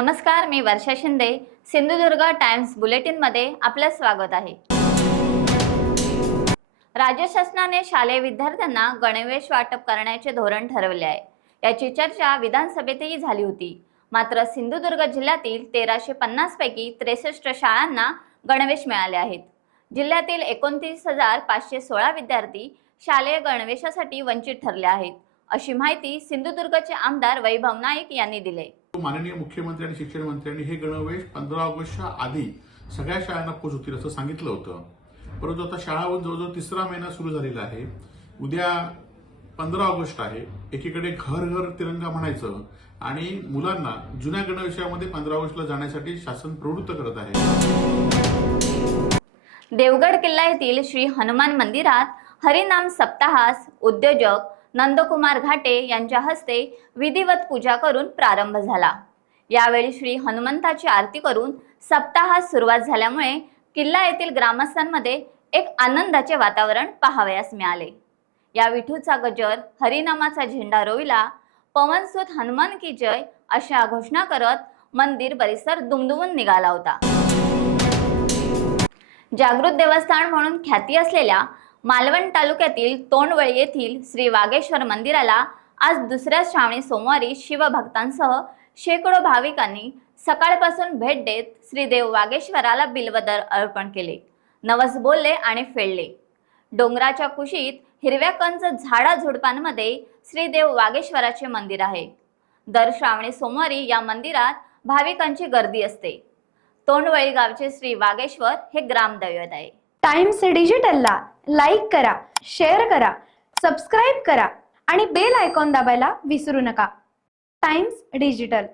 नमस्कार, मी वर्षा Shinde. Sindhudurg times bulletin मध्ये आपलं स्वागत आहे. राज्य शासनाने शालेय विद्यार्थ्यांना गणवेश वाटप करण्याचे धोरण ठरवले आहे. याची चर्चा विधानसभेतही झाली होती. मात्र सिंधुदुर्ग जिल्ह्यातील 1350 पैकी 63 शाळांना गणवेश मिळाले आहेत. जिल्ह्यातील 29,516 विद्यार्थी शालेय गणवेशासाठी वंचित ठरले आहेत, अशी माहिती सिंधुदुर्गचे आमदार वैभव नाईक यांनी दिली. माननीय मुख्यमंत्री आणि शिक्षण मंत्र्यांनी हे गणवेश 15 ऑगस्टच्या आधी सगळ्या शाळांना पोहोचवतील असं सांगितलं होतं. परंतु आता शाळा जवळजवळ तिसरा महिना सुरू झालेला आहे. उद्या 15 ऑगस्ट आहे. एकीकडे घर घर तिरंगा म्हणायचं आणि मुलांना जुन्या गणवेशामध्ये 15 ऑगस्टला जाण्यासाठी शासन प्रवृत्त करत आहे. देवगड किल्ला येथील श्री हनुमान मंदिरात हरिनाम सप्ताहास उद्योजक नंदकुमार घाटे यांच्या हस्ते विधिवत पूजा करून प्रारंभ झाला. यावेळी श्री हनुमंताची आरती करून सप्ताहास सुरुवात झाल्यामुळे किल्ला येथील ग्रामस्थांमध्ये एक आनंदाचे वातावरण पाहावयास मिळाले. या विठूचा गजर, हरिनामाचा झेंडा रोविला, पवनसुत हनुमान की जय अशा घोषणा करत मंदिर परिसर दुमदुमून निघाला होता. जागृत देवस्थान म्हणून ख्याती असलेल्या मालवण तालुक्यातील तोंडवळी येथील श्री वागेश्वर मंदिराला आज दुसऱ्या श्रावणी सोमवारी शिवभक्तांसह शेकडो भाविकांनी सकाळपासून भेट देत श्रीदेव वागेश्वराला बिल्वदर अर्पण केले, नवस बोलले आणि फेडले. डोंगराच्या कुशीत हिरव्या कंच झाडाझुडपांमध्ये श्रीदेव वागेश्वराचे मंदिर आहे. दर श्रावणी सोमवारी या मंदिरात भाविकांची गर्दी असते. तोंडवळी गावचे श्री वागेश्वर हे ग्रामदैवत आहे. टाइम्स डिजिटलला लाईक करा, शेअर करा, सबस्क्राईब करा आणि बेल आयकॉन दाबायला विसरू नका. Times digital.